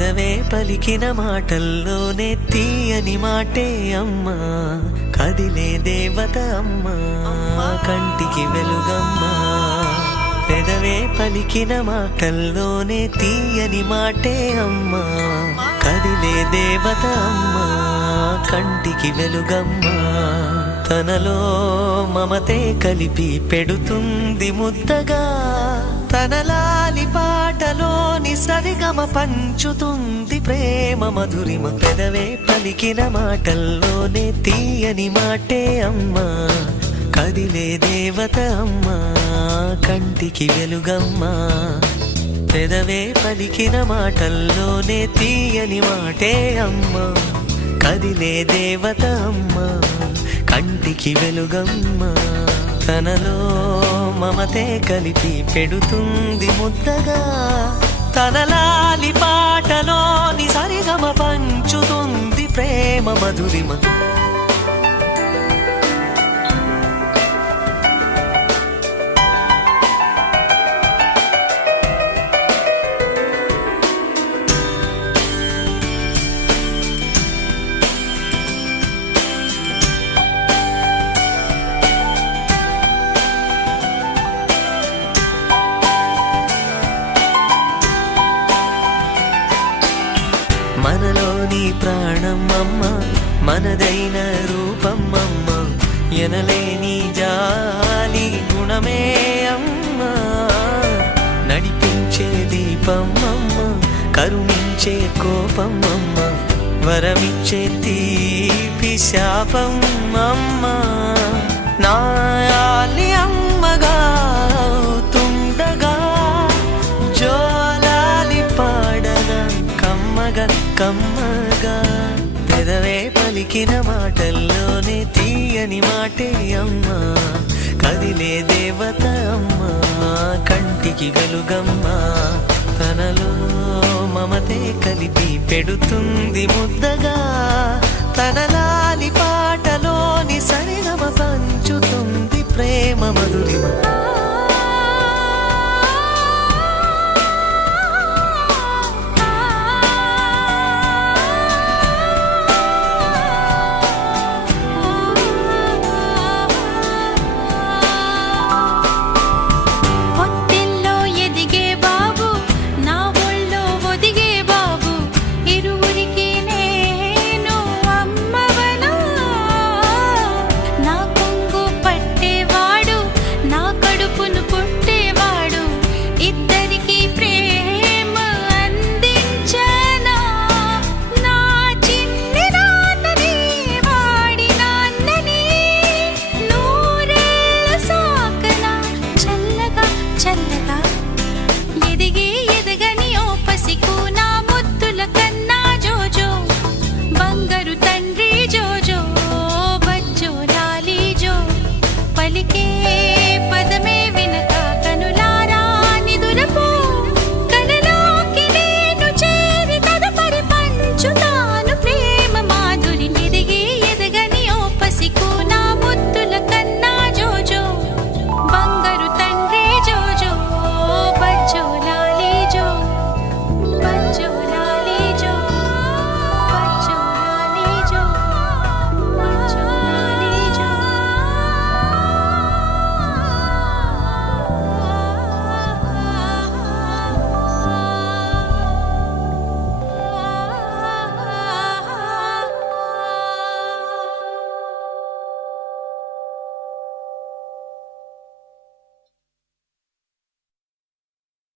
పెదవే పలికిన మాటల్లోనే తీయని మాటే అమ్మా, కదిలే దేవత అమ్మా, కంటికి వెలుగమ్మా. పెదవే పలికిన మాటల్లోనే తీయని మాటే అమ్మా, కదిలే దేవత అమ్మా, కంటికి వెలుగమ్మా. తనలో మమతే కలిపి పెడుతుంది ముద్దగా, తనలాలి పాటలోని సరిగమ పంచుతుంది ప్రేమ మధురిమ. పెదవే పలికిన మాటల్లోనే తీయని మాటే అమ్మా, కదిలే దేవత అమ్మా, కంటికి వెలుగమ్మా. పెదవే పలికిన మాటల్లోనే తీయని మాటే అమ్మా, కదిలే దేవత అమ్మా, కంటికి వెలుగమ్మా. తనలో మమతే కలిపి పెడుతుంది ముద్దగా, తనలాలి పాటలోని సరిగమ పంచుతుంది ప్రేమ మధురిమ. మనలోని ప్రాణం అమ్మ, మనదైన రూపం అమ్మ, ఎనలేని జాలి గుణమే అమ్మ. నడిపించే దీపం అమ్మ, కరుణించే కోపం అమ్మ, వరమిచ్చే తీపి శాపం అమ్మ. నాయాలి అమ్మగా తుండగా, జోలాలి పాడన కమ్మగా కమ్మగా. పెదవే పలికిన మాటల్లోనే తీయని మాటే అమ్మా, కదిలే దేవత అమ్మా, కంటికి వెలుగమ్మా. తనలో మమతే కలిపి పెడుతుంది ముద్దగా, తనలాలి పాటలోని సరిగమ పంచుతుంది ప్రేమ మధురిమ.